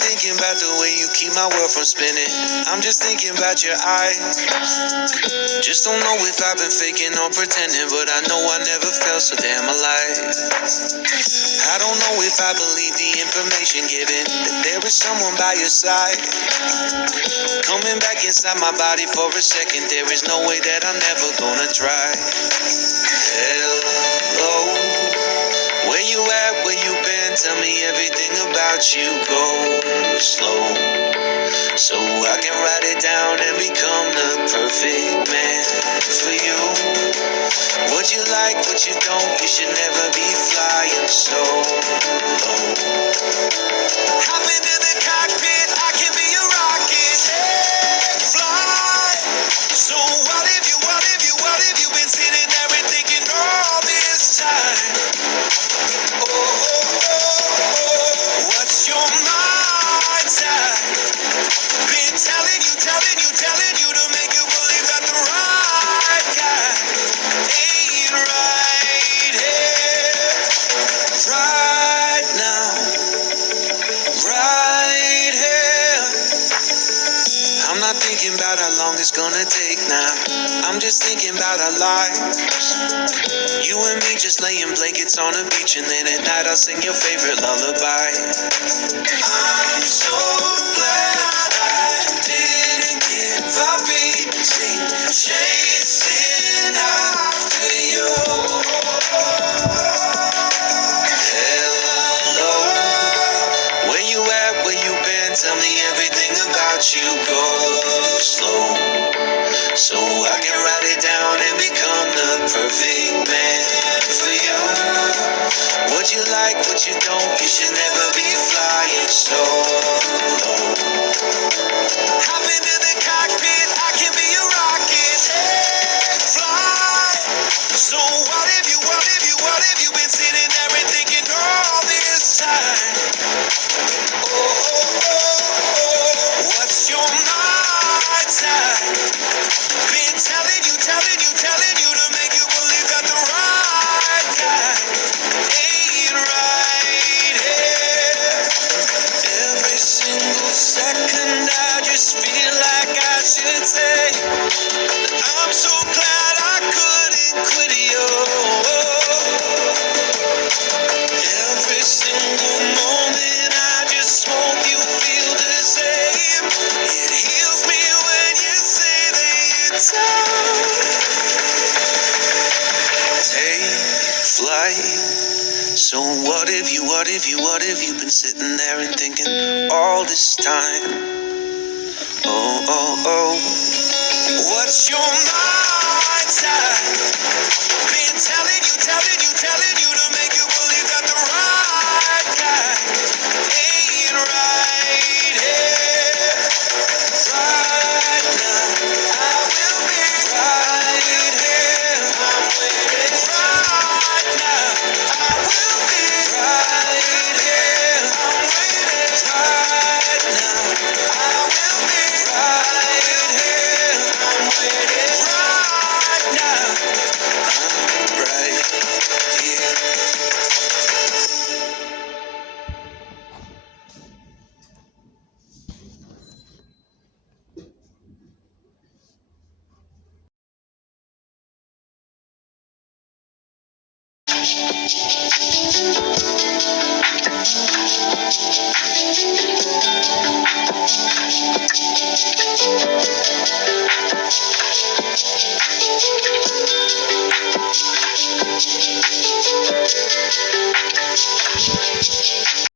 thinking about the way you keep my world from spinning. I'm just thinking about your eyes. Just don't know if I've been faking or pretending, but I know I never felt so damn alive. I don't know if I believe the information given, that there is someone by your side. Coming back inside my body for a second, there is no way that I'm never gonna try. Hello, where you at, where you been? Tell me everything about you. Go slow, so I can write it down and become the perfect man for you. What you like, what you don't, you should never be flying so low. Hop into the cockpit, I can be a rocket. Take fly. So what have you been sitting there and thinking all this time? What's your mind time? Been telling you to make you believe that the right guy ain't right here, right now, right here. I'm not thinking about how long it's gonna take now. I'm just thinking about our lives. You and me just laying blankets on a beach, and then at night I'll sing your favorite lullaby. I'm so glad I didn't give up easy, chasing after you. Hello, where you at, where you been? Tell me everything about you. Go slow, so I can write it down and become the perfect man for you. What you like, what you don't, you should never be flying so low. Hop into the cockpit, I can be a rocket. Take fly. So what have you been sitting there and thinking all this time? What's your mind time? Been telling you to make you believe that the right guy ain't right here. Every single second I just feel like I should say, I'm so glad I couldn't quit you. Every single moment I just hope you feel the same. It heals me when you say that it's time. Take flight. So what have you been sitting there and thinking all this time? Oh, what's your mind time? Been telling you to make you believe that the right guy ain't right here, right now. I will be right here. I'm waiting right now. I will be right here. I'm waiting right now. I will be right here. I'm waiting right now. I'm right here.